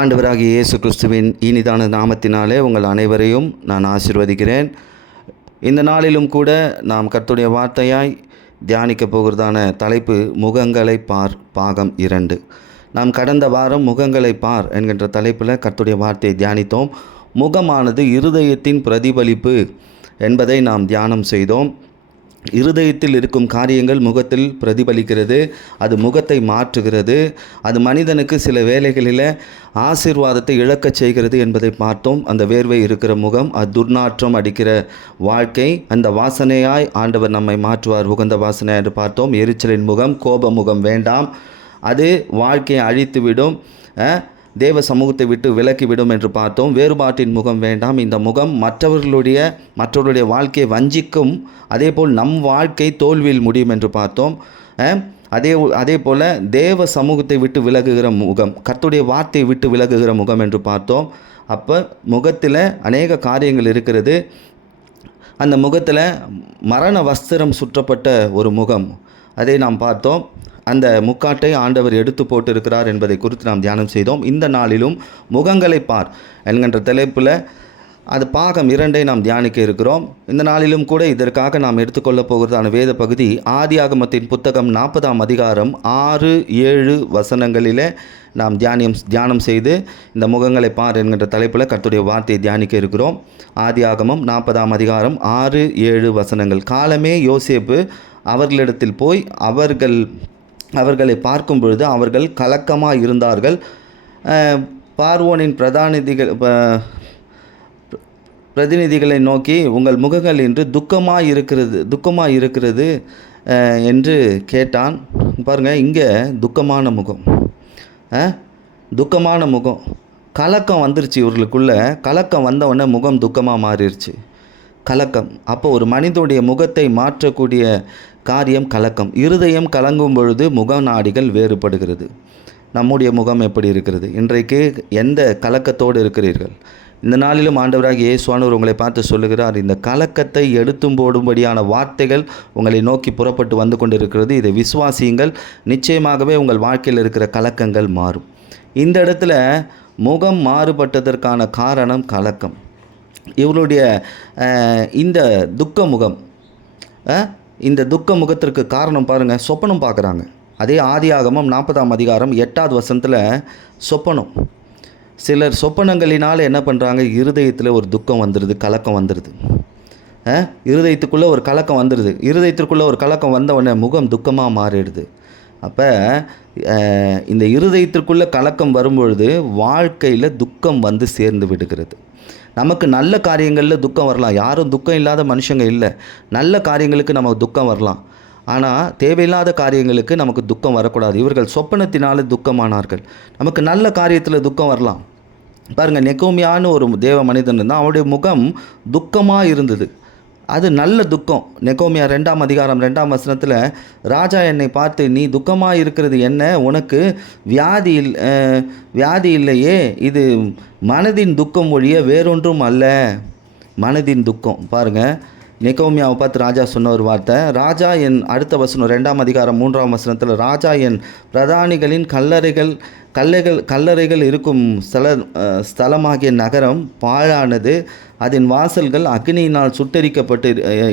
ஆண்டவராகிய இயேசு கிறிஸ்துவின் இனிதான நாமத்தினாலே உங்கள் அனைவரையும் நான் ஆசிர்வதிக்கிறேன். இந்த நாளிலும் கூட நாம் கர்த்தருடைய வார்த்தையாய் தியானிக்கப் போகிறதான தலைப்பு முகங்களை பார் பாகம் இரண்டு. நாம் கடந்த வாரம் முகங்களை பார் என்கின்ற தலைப்பில் கர்த்தருடைய வார்த்தையை தியானித்தோம். முகமானது இருதயத்தின் பிரதிபலிப்பு என்பதை நாம் தியானம் செய்தோம். இருதயத்தில் இருக்கும் காரியங்கள் முகத்தில் பிரதிபலிக்கிறது அது முகத்தை மாற்றுகிறது. அது மனிதனுக்கு சில வேலைகளில் ஆசீர்வாதத்தை இழக்கச் செய்கிறது என்பதை பார்த்தோம். அந்த வேர்வை இருக்கிற முகம் அது துர்நாற்றம் அடிக்கிற வாழ்க்கை. அந்த வாசனையாய் ஆண்டவர் நம்மை மாற்றுவார் உகந்த வாசனை என்று பார்த்தோம். எரிச்சலின் முகம் கோப முகம் வேண்டாம். அது வாழ்க்கையை அழித்துவிடும். தேவ சமூகத்தை விட்டு விலக்கிவிடும் என்று பார்த்தோம். வேறுபாட்டின் முகம் வேண்டாம். இந்த முகம் மற்றவர்களுடைய மற்றவர்களுடைய வாழ்க்கையை வஞ்சிக்கும். அதேபோல் நம் வாழ்க்கை தோல்வியில் முடியும் என்று பார்த்தோம். அதே அதே போல் தேவ சமூகத்தை விட்டு விலகுகிற முகம் கர்த்துடைய வார்த்தையை விட்டு விலகுகிற முகம் என்று பார்த்தோம். அப்போ முகத்தில் அநேக காரியங்கள் இருக்கிறது. அந்த முகத்தில் மரண வஸ்திரம் சுற்றப்பட்ட ஒரு முகம். அதை நாம் பார்த்தோம். அந்த முக்காட்டை ஆண்டவர் எடுத்து போட்டிருக்கிறார் என்பதை குறித்து நாம் தியானம் செய்தோம். இந்த நாளிலும் முகங்களை பார் என்கின்ற தலைப்பில் அது பாகம் இரண்டை நாம் தியானிக்க இருக்கிறோம். இந்த நாளிலும் கூட இதற்காக நாம் எடுத்துக்கொள்ளப் போகிறதான வேத பகுதி ஆதியாகமத்தின் புத்தகம் நாற்பதாம் அதிகாரம் ஆறு ஏழு வசனங்களிலே நாம் தியானியம் தியானம் செய்து இந்த முகங்களை பார் என்கின்ற தலைப்பில் கர்த்துடைய வார்த்தையை தியானிக்க இருக்கிறோம். ஆதியாகமம் நாற்பதாம் அதிகாரம் ஆறு ஏழு வசனங்கள். காலமே யோசேப்பு அவர்களிடத்தில் போய் அவர்கள் அவர்களை பார்க்கும் பொழுது அவர்கள் கலக்கமாக இருந்தார்கள். பார்வோனின் பிரதானிதிகள் ப- பிரதிநிதிகளை நோக்கி உங்கள் முகங்கள் இன்று துக்கமாக இருக்கிறது துக்கமாக இருக்கிறது என்று கேட்டான். பாருங்கள் இங்கே துக்கமான முகம். துக்கமான முகம். கலக்கம் வந்துருச்சு இவர்களுக்குள்ள. கலக்கம் வந்தவுடனே முகம் துக்கமாக மாறிடுச்சு கலக்கம். அப்போ ஒரு மனிதனுடைய முகத்தை மாற்றக்கூடிய காரியம் கலக்கம். இருதயம் கலங்கும் பொழுது முக நாடிகள் வேறுபடுகிறது. நம்முடைய முகம் எப்படி இருக்கிறது? இன்றைக்கு எந்த கலக்கத்தோடு இருக்கிறீர்கள்? இந்த நாளிலும் ஆண்டவராக இயேசுவானவர் உங்களை பார்த்து சொல்லுகிறார் இந்த கலக்கத்தை எடுத்தும் போடும்படியான வார்த்தைகள் உங்களை நோக்கி புறப்பட்டு வந்து கொண்டிருக்கிறது. இதை விசுவாசியுங்கள். நிச்சயமாகவே உங்கள் வாழ்க்கையில் இருக்கிற கலக்கங்கள் மாறும். இந்த இடத்துல முகம் மாறுபட்டதற்கான காரணம் கலக்கம். இவருடைய இந்த துக்க முகம் இந்த துக்க முகத்திற்கு காரணம் பாருங்கள் சொப்பனம் பார்க்குறாங்க. அதே ஆதியாகமம் நாற்பதாம் அதிகாரம் எட்டாவது வசனத்தில் சொப்பனம். சிலர் சொப்பனங்களினால் என்ன பண்ணுறாங்க இருதயத்தில் ஒரு துக்கம் வந்துடுது கலக்கம் வந்துடுது இருதயத்துக்குள்ளே ஒரு கலக்கம் வந்துடுது இருதயத்திற்குள்ளே ஒரு கலக்கம் வந்த உடனே முகம் துக்கமாக மாறிடுது. அப்போ இந்த இருதயத்திற்குள்ளே கலக்கம் வரும்பொழுது வாழ்க்கையில் துக்கம் வந்து சேர்ந்து விடுகிறது. நமக்கு நல்ல காரியங்களில் துக்கம் வரலாம். யாரும் துக்கம் இல்லாத மனுஷங்க இல்லை. நல்ல காரியங்களுக்கு நமக்கு துக்கம் வரலாம். ஆனால் தேவையில்லாத காரியங்களுக்கு நமக்கு துக்கம் வரக்கூடாது. இவர்கள் சொப்பனத்தினால துக்கமானார்கள். நமக்கு நல்ல காரியத்தில் துக்கம் வரலாம். பாருங்கள் நெகோமியான்னு ஒரு தேவ மனிதன் இருந்தால் அவனுடைய முகம் துக்கமாக இருந்தது. அது நல்ல துக்கம். நெகோமியா ரெண்டாம் அதிகாரம் ரெண்டாம் வசனத்தில் ராஜா என்னை பார்த்து நீ துக்கமாக இருக்கிறது என்ன? உனக்கு வியாதி இல் வியாதி இல்லையே. இது மனதின் துக்கம் ஒழிய வேறொன்றும் அல்ல. மனதின் துக்கம். பாருங்கள் நெகோமியாவை பார்த்து ராஜா சொன்ன ஒரு வார்த்தை. ராஜா என் அடுத்த வசனம் ரெண்டாம் அதிகாரம் மூன்றாம் வசனத்தில் ராஜா என் பிரதானிகளின் கல்லறைகள் கல்லைகள் கல்லறைகள் இருக்கும் ஸ்தல ஸ்தலமாகிய நகரம் பாழானது. அதன் வாசல்கள் அக்னியினால் சுட்டரிக்கப்பட்டு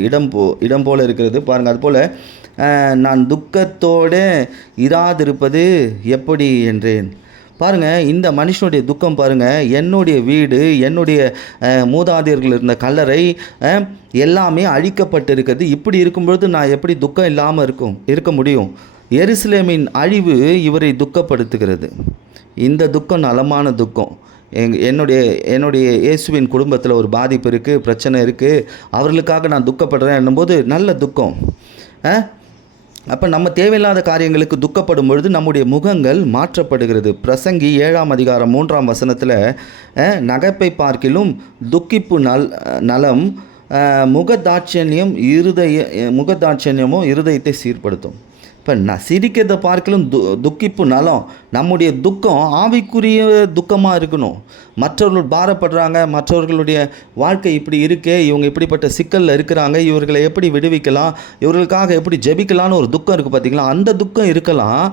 இடம் போ இடம் போல் இருக்கிறது. பாருங்கள் அதுபோல் நான் துக்கத்தோடு இராதிருப்பது எப்படி என்றேன். பாருங்கள் இந்த மனுஷனுடைய துக்கம் பாருங்கள் என்னுடைய வீடு என்னுடைய மூதாதையர்கள் இருந்த கல்லறை அஹ், எல்லாமே அழிக்கப்பட்டிருக்கிறது. இப்படி இருக்கும்பொழுது நான் எப்படி துக்கம் இல்லாமல் இருக்கும் இருக்க முடியும்? எருசலேமின் அழிவு இவரை துக்கப்படுத்துகிறது. இந்த துக்கம் நலமான துக்கம். எங் என்னுடைய என்னுடைய இயேசுவின் குடும்பத்தில் ஒரு பாதிப்பு இருக்குது பிரச்சனை இருக்குது அவர்களுக்காக நான் துக்கப்படுறேன் என்னும்போது நல்ல துக்கம். அப்போ நம்ம தேவையில்லாத காரியங்களுக்கு துக்கப்படும் பொழுது நம்முடைய முகங்கள் மாற்றப்படுகிறது. பிரசங்கி ஏழாம் அதிகாரம் மூன்றாம் வசனத்தில் நகைப்பை பார்க்கிலும் துக்கிப்பு நல் நலம் அஹ், முகதாட்சண்யம் இருதய முகதாட்சண்யமும் இருதயத்தை சீர்படுத்தும். இப்போ நான் சிரிக்கிறத பார்க்கலும் து துக்கிப்பு நலம். நம்முடைய துக்கம் ஆவிக்குரிய துக்கமாக இருக்கணும். மற்றவர்கள் பாரப்படுறாங்க மற்றவர்களுடைய வாழ்க்கை இப்படி இருக்கே இவங்க இப்படிப்பட்ட சிக்கலில் இருக்கிறாங்க இவர்களை எப்படி விடுவிக்கலாம் இவர்களுக்காக எப்படி ஜெபிக்கலாம்னு ஒரு துக்கம் இருக்குது பார்த்திங்களா அந்த துக்கம் இருக்கலாம்.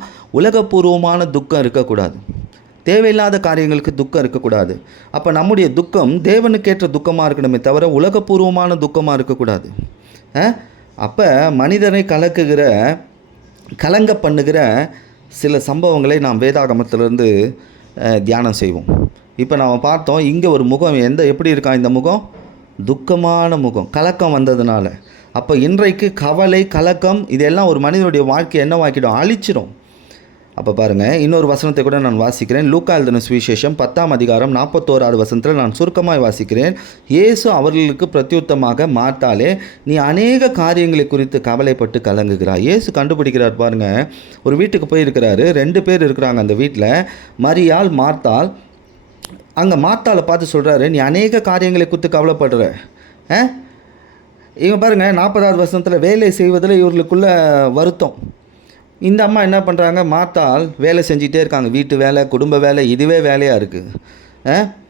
உலகபூர்வமான துக்கம் இருக்கக்கூடாது. தேவையில்லாத காரியங்களுக்கு துக்கம் இருக்கக்கூடாது. அப்போ நம்முடைய துக்கம் தேவனுக்கேற்ற துக்கமாக இருக்கணுமே தவிர உலகபூர்வமான துக்கமாக இருக்கக்கூடாது. அப்போ மனிதனை கலக்குகிற கலங்க பண்ணுகிற சில சம்பவங்களை நாம் வேதாகமத்திலிருந்து தியானம் செய்வோம். இப்போ நாம் பார்த்தோம் இங்கே ஒரு முகம் எந்த எப்படி இருக்கான் இந்த முகம்? துக்கமான முகம் கலக்கம் வந்ததுனால. அப்போ இன்றைக்கு கவலை கலக்கம் இதெல்லாம் ஒரு மனிதனுடைய வாழ்க்கை என்னவாக்கிடும் அழிச்சிடும் அப்போ பாருங்கள் இன்னொரு வசனத்தை கூட நான் வாசிக்கிறேன். லூக்கா எழுதின சுவிசேஷம் பத்தாம் அதிகாரம் நாற்பத்தோராது வசனத்தில் நான் சுருக்கமாக வாசிக்கிறேன். இயேசு அவர்களுக்கு பிரத்யுத்தமாக மாற்றாலே நீ அநேக காரியங்களை குறித்து கவலைப்பட்டு கலங்குகிறாய். இயேசு கண்டுபிடிக்கிறார் பாருங்கள் ஒரு வீட்டுக்கு போயிருக்கிறாரு. ரெண்டு பேர் இருக்கிறாங்க அந்த வீட்டில் மரியாள் மார்த்தாள். அங்கே மாத்தாளை பார்த்து சொல்கிறாரு நீ அநேக காரியங்களை குறித்து கவலைப்படுற. ஆ? இவங்க பாருங்கள் நாற்பதாவது வருஷத்தில் வேலை செய்வதில் இவர்களுக்குள்ள வருத்தம். இந்த அம்மா என்ன பண்ணுறாங்க மாத்தால் வேலை செஞ்சிட்டே இருக்காங்க. வீட்டு வேலை குடும்ப வேலை இதுவே வேலையாக இருக்குது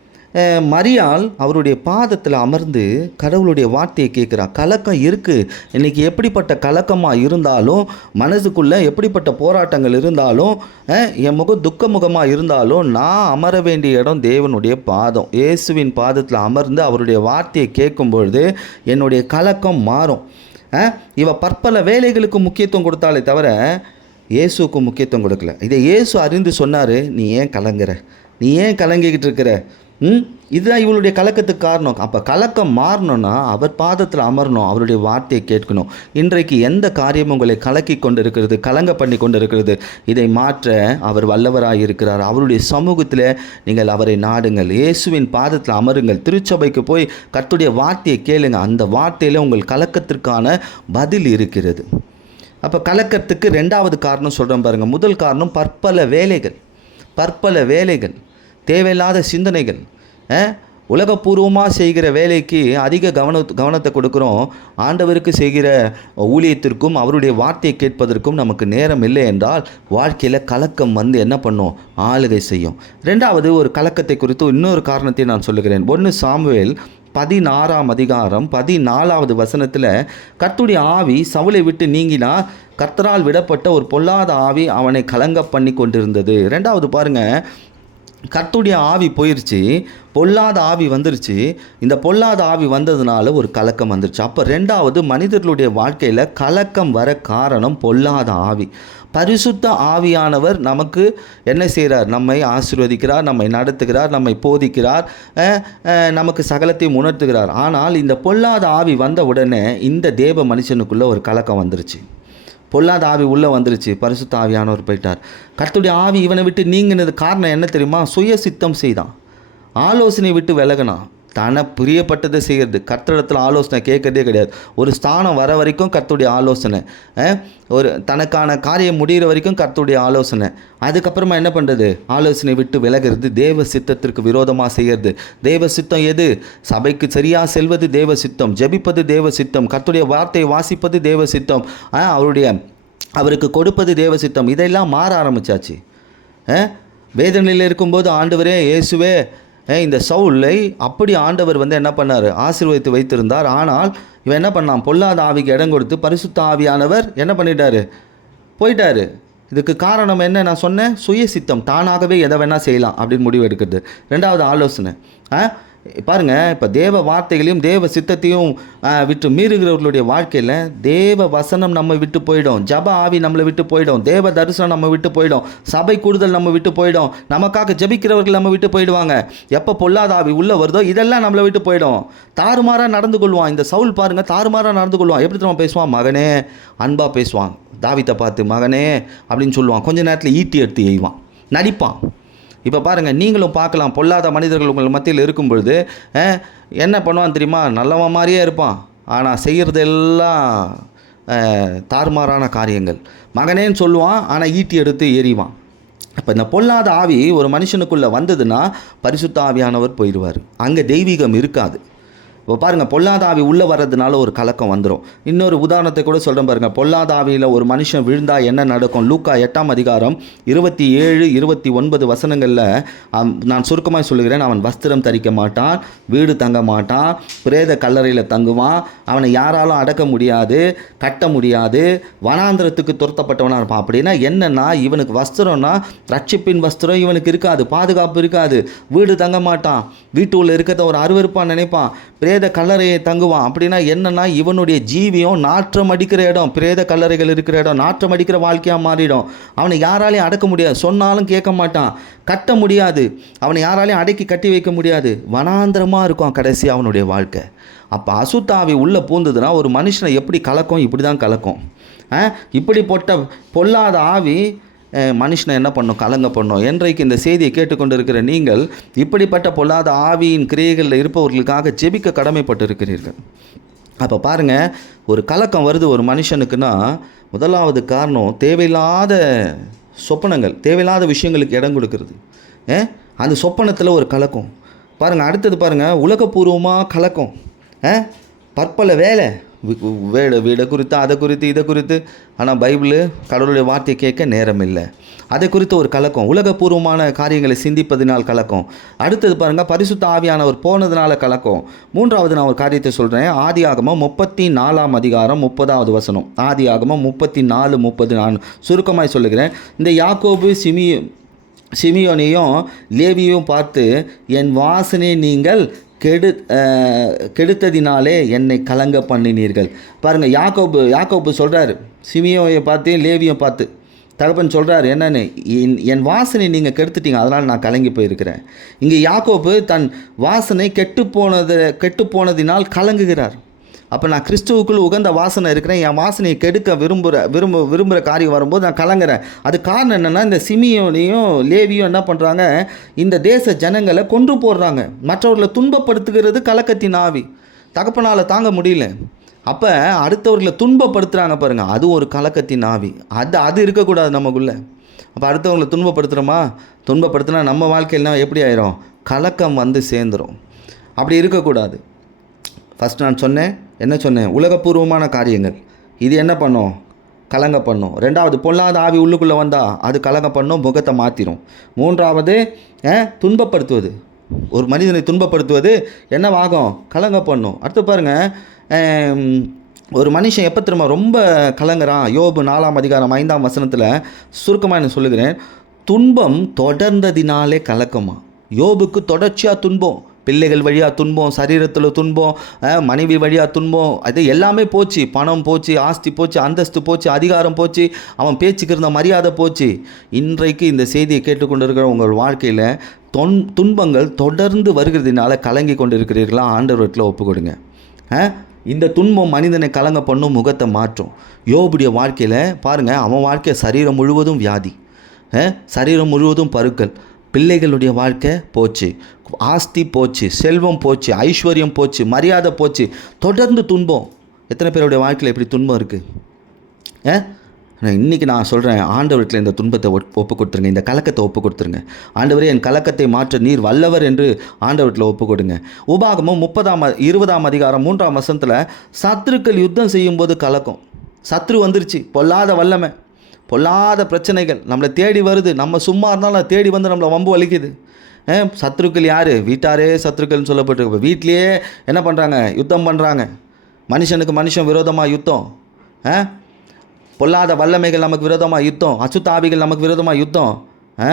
மரியால் அவருடைய பாதத்தில் அமர்ந்து கடவுளுடைய வார்த்தையை கேட்குறான் கலக்கம் இருக்குது இன்றைக்கி எப்படிப்பட்ட கலக்கமாக இருந்தாலும் மனசுக்குள்ளே எப்படிப்பட்ட போராட்டங்கள் இருந்தாலும் என் முகம் துக்க முகமாக இருந்தாலும் நான் அமர வேண்டிய இடம் தேவனுடைய பாதம். இயேசுவின் பாதத்தில் அமர்ந்து அவருடைய வார்த்தையை கேட்கும்பொழுது என்னுடைய கலக்கம் மாறும். இவ பற்பல வேலைகளுக்கு முக்கியத்துவம் கொடுத்தாலே தவிர இயேசுவுக்கு முக்கியத்துவம் கொடுக்கல. இதை இயேசு அறிந்து சொன்னார் நீ ஏன் கலங்குற? நீ ஏன் கலங்கிக்கிட்டு இருக்கிற? ம்? இதுதான் இவளுடைய கலக்கத்துக்கு காரணம். அப்போ கலக்கம் மாறணும்னா அவர் பாதத்தில் அமரணும் அவருடைய வார்த்தையை கேட்கணும். இன்றைக்கு எந்த காரியம் உங்களை கலக்கி கொண்டு இருக்கிறது கலங்க பண்ணி கொண்டு இருக்கிறது இதை மாற்ற அவர் வல்லவராக இருக்கிறார். அவருடைய சமூகத்தில் நீங்கள் அவரை நாடுங்கள். இயேசுவின் பாதத்தில் அமருங்கள். திருச்சபைக்கு போய் கத்துடைய வார்த்தையை கேளுங்க. அந்த வார்த்தையில் உங்கள் கலக்கத்திற்கான பதில் இருக்கிறது. அப்போ கலக்கத்துக்கு ரெண்டாவது காரணம் சொல்கிறேன் பாருங்கள் முதல் காரணம் பற்பல வேலைகள். பற்பல வேலைகள். தேவையில்லாத சிந்தனைகள். ஆ? உலகபூர்வமாக செய்கிற வேலைக்கு அதிக கவன கவனத்தை கொடுக்குறோம். ஆண்டவருக்கு செய்கிற ஊழியத்திற்கும் அவருடைய வார்த்தையை கேட்பதற்கும் நமக்கு நேரம் இல்லை என்றால் வாழ்க்கையில் கலக்கம் வந்து என்ன பண்ணும்? ஆளுகை செய்யும். ரெண்டாவது ஒரு கலக்கத்தை குறித்து இன்னொரு காரணத்தை நான் சொல்லுகிறேன். ஒன்று சாமுவேல் பதினாறாம் அதிகாரம் பதினாலாவது வசனத்தில் கர்த்துடைய ஆவி சவுளை விட்டு நீங்கினா கர்த்தரால் விடப்பட்ட ஒரு பொல்லாத ஆவி அவனை கலங்க பண்ணி கொண்டிருந்தது ரெண்டாவது பாருங்கள் கர்த்துடைய ஆவி போயிருச்சு பொல்லாத ஆவி வந்துருச்சு. இந்த பொல்லாத ஆவி வந்ததுனால ஒரு கலக்கம் வந்துருச்சு. அப்போ ரெண்டாவது மனிதர்களுடைய வாழ்க்கையில் கலக்கம் வர காரணம் பொல்லாத ஆவி. பரிசுத்த ஆவியானவர் நமக்கு என்ன செய்கிறார் நம்மை ஆசிர்வதிக்கிறார் நம்மை நடத்துகிறார் நம்மை போதிக்கிறார் நமக்கு சகலத்தையும் உணர்த்துகிறார். ஆனால் இந்த பொல்லாத ஆவி வந்த உடனே இந்த தேவ மனுஷனுக்குள்ளே ஒரு கலக்கம் வந்துருச்சு. பொல்லாத ஆவி உள்ளே வந்துருச்சு. பரிசுத்த ஆவியானவர் போயிட்டார். கர்த்தருடைய ஆவி இவனை விட்டு நீங்கினது காரணம் என்ன தெரியுமா? சுய சித்தம் செய்தான். ஆலோசனை விட்டு விலகினான். தன பிரியப்பட்டதை செய்கிறது. கர்த்தரிடத்தில் ஆலோசனை கேட்கறதே கிடையாது. ஒரு ஸ்தானம் வர வரைக்கும் கர்த்துடைய ஆலோசனை. ஒரு தனக்கான காரியம் முடிகிற வரைக்கும் கர்த்துடைய ஆலோசனை. அதுக்கப்புறமா என்ன பண்ணுறது ஆலோசனை விட்டு விலகிறது. தேவ சித்தத்திற்கு விரோதமாக செய்கிறது. தேவ சித்தம் எது? சபைக்கு சரியாக செல்வது தேவ சித்தம். ஜெபிப்பது தேவ சித்தம். கர்த்துடைய வார்த்தையை வாசிப்பது தேவ சித்தம். அவருடைய அவருக்கு கொடுப்பது தேவ சித்தம். இதெல்லாம் மாற ஆரம்பிச்சாச்சு. வேதனையில் இருக்கும்போது ஆண்டவரே இயேசுவே இந்த சவுலை அப்படி ஆண்டவர் வந்து என்ன பண்ணார்? ஆசீர்வதித்து வைத்திருந்தார். ஆனால் இவன் என்ன பண்ணான்? பொல்லாத ஆவிக்கு இடம் கொடுத்து பரிசுத்த ஆவியானவர் என்ன பண்ணிட்டாரு? போயிட்டாரு. இதுக்கு காரணம் என்ன? நான் சொன்னேன் சுயசித்தம். தானாகவே எதை வேணால் செய்யலாம் அப்படின்னு முடிவு எடுக்கிறது. ரெண்டாவது ஆலோசனை. பாருங்கள் இப்போ தேவ வார்த்தைகளையும் தேவ சித்தத்தையும் விட்டு மீறுகிறவர்களுடைய வாழ்க்கையில் தேவ வசனம் நம்ம விட்டு போயிடும். ஜப ஆவி நம்மளை விட்டு போயிடும். தேவ தரிசனம் நம்ம விட்டு போயிடும். சபை கூடுதல் நம்ம விட்டு போயிடும். நமக்காக ஜெபிக்கிறவர்கள் நம்ம விட்டு போயிடுவாங்க. எப்போ பொல்லாத ஆவி உள்ளே வருதோ இதெல்லாம் நம்மளை விட்டு போயிடும். தாறுமாறாக நடந்து கொள்வான். இந்த சவுல் பாருங்க தாறுமாறாக நடந்து கொள்வான். எப்படி நம்ம பேசுவான்? மகனே அன்பாக பேசுவான். தாவித்தை பார்த்து மகனே அப்படின்னு சொல்லுவான். கொஞ்ச நேரத்தில் ஈட்டி எடுத்து எய்வான். நடிப்பான். இப்போ பாருங்கள் நீங்களும் பார்க்கலாம் பொல்லாத மனிதர்கள் உங்கள் மத்தியில் இருக்கும் பொழுது என்ன பண்ணுவான் தெரியுமா? நல்லவன் மாதிரியே இருப்பான். ஆனால் செய்கிறதெல்லாம் தாறுமாறான காரியங்கள். மகனேன்னு சொல்லுவான் ஆனால் ஈட்டி எடுத்து எறிவான். அப்போ இந்த பொல்லாத ஆவி ஒரு மனுஷனுக்குள்ளே வந்ததுன்னா பரிசுத்த ஆவியானவர் போயிடுவார் அங்கே தெய்வீகம் இருக்காது. இப்போ பாருங்கள் பொல்லாதாவி உள்ளே வர்றதுனால ஒரு கலக்கம் வந்துடும் இன்னொரு உதாரணத்தை கூட சொல்கிறேன் பாருங்கள் பொல்லாதாவியில் ஒரு மனுஷன் விழுந்தால் என்ன நடக்கும்? லூக்கா எட்டாம் அதிகாரம் இருபத்தி ஏழு இருபத்தி ஒன்பது வசனங்களில் நான் சுருக்கமாக சொல்லுகிறேன் அவன் வஸ்திரம் தரிக்க மாட்டான் வீடு தங்க மாட்டான் பிரேத கல்லறையில் தங்குவான் அவனை யாராலும் அடக்க முடியாது கட்ட முடியாது வனாந்திரத்துக்கு துரத்தப்பட்டவனாக இருப்பான். அப்படின்னா என்னென்னா இவனுக்கு வஸ்திரம்னா ரட்சிப்பின் வஸ்திரம் இவனுக்கு இருக்காது பாதுகாப்பு இருக்காது வீடு தங்க மாட்டான் உள்ளே இருக்கிறத ஒரு அருவருப்பான் நினைப்பான் பிரே பிரேத கல்லறையை தங்குவான். அப்படின்னா என்னன்னா இவனுடைய ஜீவியம் நாற்றம் அடிக்கிற இடம் பிரேத கல்லறைகள் இருக்கிற இடம் நாற்றம் அடிக்கிற வாழ்க்கையாக மாறிடும். அவனை யாராலையும் அடக்க முடியாது. சொன்னாலும் கேட்க மாட்டான். கட்ட முடியாது. அவனை யாராலையும் அடக்கி கட்டி வைக்க முடியாது. வனாந்திரமாக இருக்கும் கடைசி அவனுடைய வாழ்க்கை. அப்போ அசுத்தாவி உள்ளே பூந்ததுன்னா ஒரு மனுஷனை எப்படி கலக்கும்? இப்படி தான் கலக்கும். ஆ? இப்படி போட்ட பொல்லாத ஆவி மனுஷனை என்ன பண்ணும்? கலங்க பண்ணும். என்றைக்கு இந்த செய்தியை கேட்டுக்கொண்டிருக்கிற நீங்கள் இப்படிப்பட்ட பொல்லாத ஆவியின் கிரியைகளில் இருப்பவர்களுக்காக ஜெபிக்க கடமைப்பட்டிருக்கிறீர்கள். அப்போ பாருங்கள் ஒரு கலக்கம் வருது ஒரு மனுஷனுக்குன்னா முதலாவது காரணம் தேவையில்லாத சொப்பனங்கள் தேவையில்லாத விஷயங்களுக்கு இடம் கொடுக்கறது. ஏ அந்த சொப்பனத்தில் ஒரு கலக்கம். பாருங்கள் அடுத்தது பாருங்கள் உலகபூர்வமாக கலக்கம். ஆ பற்பல வேலை வீடு வீடை குறித்து அதை குறித்து இதை குறித்து ஆனால் பைபிள் கடவுளுடைய வார்த்தையை கேட்க நேரம் இல்லை அதை குறித்து ஒரு கலக்கம் உலகபூர்வமான காரியங்களை சிந்திப்பதினால் கலக்கம். அடுத்தது பாருங்கள் பரிசுத்த ஆவியானவர் போனதுனால கலக்கம். மூன்றாவது நான் ஒரு காரியத்தை சொல்கிறேன் ஆதி ஆகமம் முப்பத்தி நாலாம் அதிகாரம் முப்பதாவது வசனம். ஆதி ஆகமம் முப்பத்தி நாலு முப்பது நான் சுருக்கமாய் சொல்லுகிறேன். இந்த யாக்கோபு சிமி சிமியோனையும் லேவியும் பார்த்து என் வாசனை நீங்கள் கெடு கெடுத்ததினாலே என்னை கலங்க பண்ணினீர்கள். பாருங்கள் யாக்கோபு யாக்கோபு சொல்கிறாரு சிமியோயை பார்த்து லேவியும் பார்த்து. தகப்பன் சொல்கிறாரு என்னன்னு? என் என் வாசனை நீங்கள் கெடுத்துட்டீங்க அதனால் நான் கலங்கி போயிருக்கிறேன். இங்கே யாக்கோபு தன் வாசனை கெட்டு போனது கெட்டு போனதினால் கலங்குகிறார். அப்போ நான் கிறிஸ்துவுக்குள் உகந்த வாசனை இருக்கிறேன் என் வாசனையை கெடுக்க விரும்புகிற விரும்ப விரும்புகிற காரியம் வரும்போது நான் கலங்குறேன். அது காரணம் என்னென்னா இந்த சிமியோனையும் லேவியும் என்ன பண்ணுறாங்க இந்த தேச ஜனங்களை கொன்று போடுறாங்க. மற்றவர்களை துன்பப்படுத்துகிறது கலக்கத்தின் ஆவி. தகப்பனால் தாங்க முடியல. அப்போ அடுத்தவர்களை துன்பப்படுத்துகிறாங்க பாருங்கள் அது ஒரு கலக்கத்தின் ஆவி. அது அது இருக்கக்கூடாது நமக்குள்ளே. அப்போ அடுத்தவங்களை துன்பப்படுத்துகிறோமா துன்பப்படுத்தினா நம்ம வாழ்க்கையில் எப்படி ஆயிரும்? கலக்கம் வந்து சேர்ந்துரும். அப்படி இருக்கக்கூடாது. ஃபஸ்ட் நான் சொன்னேன் என்ன சொன்னேன்? உலகபூர்வமான காரியங்கள். இது என்ன பண்ணும்? கலங்க பண்ணும். ரெண்டாவது பொல்லாத ஆவி உள்ளுக்குள்ளே வந்தால் அது கலங்க பண்ணும் முகத்தை மாற்றிடும் மூன்றாவது துன்பப்படுத்துவது. ஒரு மனிதனை துன்பப்படுத்துவது என்னவாகும்? கலங்க பண்ணும். அடுத்து பாருங்கள் ஒரு மனுஷன் எப்போ திரும்ப ரொம்ப கலங்குறான்? யோபு நாலாம் அதிகாரம் ஐந்தாம் வசனத்தில் சுருக்கமாக நான் சொல்லுகிறேன். துன்பம் தொடர்ந்ததினாலே கலக்கமா? யோபுக்கு தொடர்ச்சியாக துன்பம். பிள்ளைகள் வழியாக துன்பம் சரீரத்தில் துன்பம் மனைவி வழியாக துன்பம் அது எல்லாமே போச்சு. பணம் போச்சு ஆஸ்தி போச்சு அந்தஸ்து போச்சு அதிகாரம் போச்சு அவன் பேச்சுக்கு இருந்த மரியாதை போச்சு. இன்றைக்கு இந்த செய்தியை கேட்டுக்கொண்டிருக்கிற உங்கள் வாழ்க்கையில் தொன் துன்பங்கள் தொடர்ந்து வருகிறதுனால கலங்கி கொண்டு இருக்கிறீர்களா ஒப்புக்கொடுங்க. ஆ? இந்த துன்பம் மனிதனை கலங்க பண்ணும் முகத்தை மாற்றும். யோபுடைய வாழ்க்கையில் பாருங்கள் அவன் வாழ்க்கை சரீரம் முழுவதும் வியாதி. ஆ? சரீரம் முழுவதும் பருக்கள். பிள்ளைகளுடைய வாழ்க்கை போச்சு. ஆஸ்தி போச்சு செல்வம் போச்சு ஐஸ்வர்யம் போச்சு மரியாதை போச்சு. தொடர்ந்து துன்பம். எத்தனை பேருடைய வாழ்க்கையில் இப்படி துன்பம் இருக்குது ஏ இன்றைக்கி நான் சொல்கிறேன் ஆண்டவர்கிட்ட இந்த துன்பத்தை ஒப்- ஒப்பு கொடுத்துருங்க இந்த கலக்கத்தை ஒப்பு கொடுத்துருங்க ஆண்டவரே என் கலக்கத்தை மாற்ற நீர் வல்லவர் என்று ஆண்டவர்கிட்ட ஒப்பு கொடுங்க உபாகமும் முப்பதாம் இருபதாம் அதிகாரம் மூன்றாம் வசனத்தில் சத்துருக்கள் யுத்தம் செய்யும்போது கலக்கம். சத்ரு வந்துருச்சு பொல்லாத வல்லமை. பொல்லாத பிரச்சனைகள் நம்மளை தேடி வருது. நம்ம சும்மா இருந்தாலும் தேடி வந்து நம்மளை வம்பு வலிக்குது. சத்ருக்கள் யார்? வீட்டாரே சத்ருக்கள்னு சொல்லப்பட்டிருக்கு. வீட்லேயே என்ன பண்ணுறாங்க யுத்தம் பண்ணுறாங்க மனுஷனுக்கு மனுஷன் விரோதமாக யுத்தம். ஆ பொல்லாத வல்லமைகள் நமக்கு விரோதமாக யுத்தம். அசுத்தாவிகள் நமக்கு விரோதமாக யுத்தம். ஆ?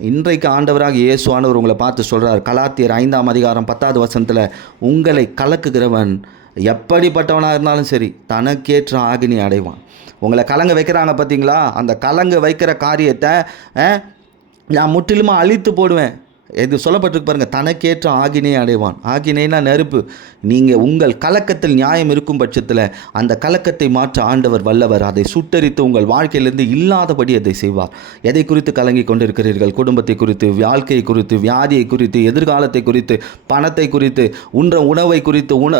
இன்றைக்கு ஆண்டவராக இயேசுவானவர் உங்களை பார்த்து சொல்கிறார் கலாத்தியர் ஐந்தாம் அதிகாரம் பத்தாவது வசனத்தில் உங்களை கலக்குகிறவன் எப்படிப்பட்டவனாக இருந்தாலும் சரி தனக்கேற்ற ஆகினி அடைவான். உங்களை கலங்க வைக்கிறாங்க பார்த்தீங்களா? அந்த கலங்க வைக்கிற காரியத்தை ஆ, நான் முற்றிலுமாக அழித்து போடுவேன். இது சொல்லப்பட்டிருக்கு பாருங்கள் தனக்கேற்ற ஆகினே அடைவான். ஆகினேனா நெருப்பு. நீங்கள் உங்கள் கலக்கத்தில் நியாயம் இருக்கும் பட்சத்தில் அந்த கலக்கத்தை மாற்ற ஆண்டவர் வல்லவர். அதை சுட்டரித்து உங்கள் வாழ்க்கையிலிருந்து இல்லாதபடி அதை செய்வார். எதை குறித்து கலங்கி கொண்டிருக்கிறீர்கள்? குடும்பத்தை குறித்து வாழ்க்கையை குறித்து வியாதியை குறித்து எதிர்காலத்தை குறித்து பணத்தை குறித்து உன்ற உணவை குறித்து உண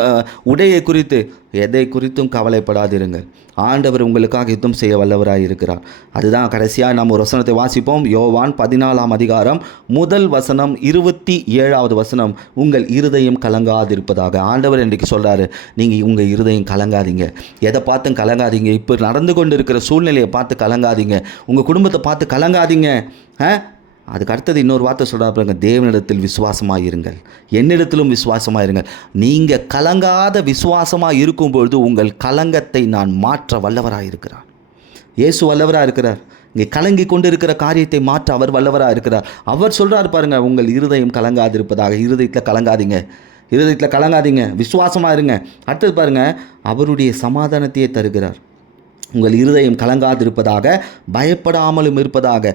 உடையை குறித்து எதை குறித்தும் கவலைப்படாதிருங்கள். ஆண்டவர் உங்களுக்காக யுத்தம் செய்ய வல்லவராக இருக்கிறார். அதுதான் கடைசியாக நம்ம ஒரு வசனத்தை வாசிப்போம். யோவான் பதினாலாம் அதிகாரம் முதல் வசனம் இருபத்தி ஏழாவது வசனம் உங்கள் இருதயம் கலங்காதிருப்பதாக. ஆண்டவர் இன்றைக்கு சொல்கிறாரு நீங்கள் உங்கள் இருதயம் கலங்காதீங்க. எதை பார்த்தும் கலங்காதீங்க. இப்போ நடந்து கொண்டு இருக்கிற சூழ்நிலையை பார்த்து கலங்காதீங்க. உங்கள் குடும்பத்தை பார்த்து கலங்காதீங்க. ஆ? அதுக்கு அடுத்தது இன்னொரு வார்த்தை சொல்கிறா பாருங்க தேவனிடத்தில் விசுவாசமாக இருங்கள் என்னிடத்திலும் விசுவாசமாக இருங்கள் நீங்கள் கலங்காத விசுவாசமாக இருக்கும் பொழுது உங்கள் கலங்கத்தை நான் மாற்ற வல்லவராக இருக்கிறார் இயேசு வல்லவராக இருக்கிறார் இங்கே கலங்கி கொண்டு இருக்கிற காரியத்தை மாற்ற அவர் வல்லவராக இருக்கிறார் அவர் சொல்கிறார் பாருங்கள் உங்கள் இருதயம் கலங்காதிருப்பதாக. இருதயத்தில் கலங்காதீங்க. இருதயத்தில் கலங்காதீங்க. விசுவாசமாக இருங்க அடுத்தது பாருங்க அவருடைய சமாதானத்தையே தருகிறார். உங்கள் இருதயம் கலங்காதிருப்பதாக பயப்படாமலும் இருப்பதாக.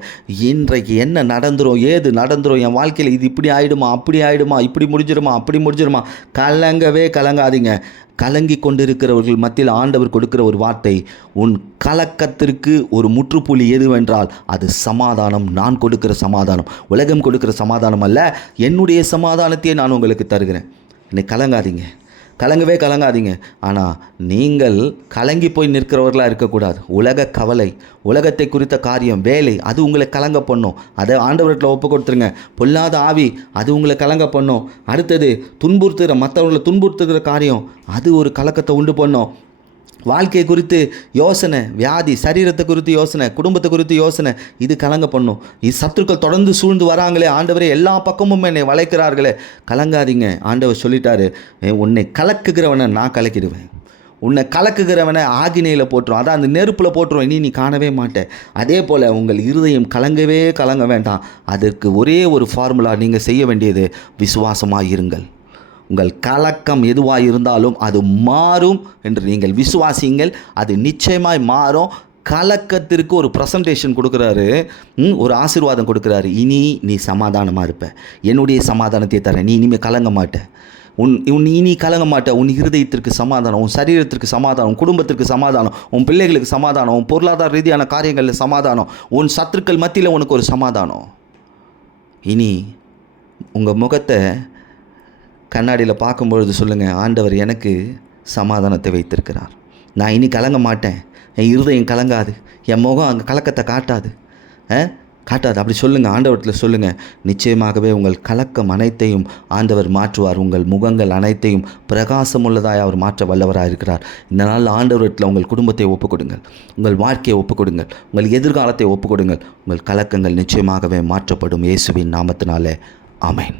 இன்றைக்கு என்ன நடந்துரும் ஏது நடந்துரும் என் வாழ்க்கையில் இது இப்படி ஆயிடுமா அப்படி ஆயிடுமா இப்படி முடிஞ்சிருமா அப்படி முடிஞ்சிருமா கலங்கவே கலங்காதீங்க. கலங்கி கொண்டிருக்கிறவர்கள் மத்தியில் ஆண்டவர் கொடுக்கிற ஒரு வார்த்தை உன் கலக்கத்திற்கு ஒரு முற்றுப்புள்ளி எதுவென்றால் அது சமாதானம் நான் கொடுக்கிற சமாதானம். உலகம் கொடுக்கிற சமாதானம் அல்ல என்னுடைய சமாதானத்தையே நான் உங்களுக்கு தருகிறேன். என்னை கலங்காதீங்க. கலங்கவே கலங்காதீங்க. ஆனால் நீங்கள் கலங்கி போய் நிற்கிறவர்களாக இருக்கக்கூடாது. உலக கவலை உலகத்தை குறித்த காரியம் வேலை அது உங்களை கலங்க பண்ணும். அதை ஆண்டவர்கிட்ட ஒப்பு கொடுத்துருங்க. பொல்லாத ஆவி அது உங்களை கலங்க பண்ணும். அடுத்தது துன்புறுத்துகிற மற்றவர்களை துன்புறுத்துகிற காரியம் அது ஒரு கலக்கத்தை உண்டு பண்ணும். வாழ்க்கை குறித்து யோசனை வியாதி சரீரத்தை குறித்து யோசனை குடும்பத்தை குறித்து யோசனை இது கலங்க பண்ணும். இது சத்துருக்கள் தொடர்ந்து சூழ்ந்து வராங்களே ஆண்டவரே எல்லா பக்கமும் என்னை வளைக்கிறார்களே. கலங்காதீங்க ஆண்டவர் சொல்லிட்டாரு. உன்னை கலக்குகிறவனை நான் கலக்கிடுவேன். உன்னை கலக்குகிறவனை ஆகினையில் போட்டுரும். அதான் அந்த நெருப்பில் போட்டுரும். இனி நீ காணவே மாட்டேன் அதே போல் உங்கள் இருதயம் கலங்கவே கலங்க வேண்டாம். அதற்கு ஒரே ஒரு ஃபார்முலா நீங்கள் செய்ய வேண்டியது விசுவாசமாக இருங்கள் உங்கள் கலக்கம் எதுவாக இருந்தாலும் அது மாறும் என்று நீங்கள் விசுவாசிங்கள் அது நிச்சயமாய் மாறும். கலக்கத்திற்கு ஒரு ப்ரெசன்டேஷன் கொடுக்குறாரு. ஒரு ஆசீர்வாதம் கொடுக்குறாரு. இனி நீ சமாதானமாக இருப்ப. என்னுடைய சமாதானத்தை தரேன். நீ இனிமேல் கலங்க மாட்டேன் உன் உன் இனி கலங்க மாட்டேன் உன் இருதயத்திற்கு சமாதானம் உன் சரீரத்திற்கு சமாதானம் குடும்பத்திற்கு சமாதானம் உன் பிள்ளைகளுக்கு சமாதானம் உன் பொருளாதார ரீதியான காரியங்களில் சமாதானம் உன் சத்துருக்கள் மத்தியில் உனக்கு ஒரு சமாதானம். இனி உங்கள் முகத்தை கண்ணாடியில் பார்க்கும்பொழுது சொல்லுங்கள் ஆண்டவர் எனக்கு சமாதானத்தை வைத்திருக்கிறார். நான் இனி கலங்க மாட்டேன். என் இருதயம் கலங்காது. என் முகம் அங்கே கலக்கத்தை காட்டாது. ஆ? காட்டாது. அப்படி சொல்லுங்கள் ஆண்டவரத்தில் சொல்லுங்கள் நிச்சயமாகவே உங்கள் கலக்கம் அனைத்தையும் ஆண்டவர் மாற்றுவார். உங்கள் முகங்கள் அனைத்தையும் பிரகாசமுள்ளதாய் அவர் மாற்ற வல்லவராக இருக்கிறார். இந்த நாளில் ஆண்டவரத்தில் உங்கள் குடும்பத்தை ஒப்புக் கொடுங்கள் உங்கள் வாழ்க்கையை ஒப்புக் கொடுங்கள் உங்கள் எதிர்காலத்தை ஒப்புக் கொடுங்கள் உங்கள் கலக்கங்கள் நிச்சயமாகவே மாற்றப்படும். இயேசுவின் நாமத்தினாலே. ஆமென்.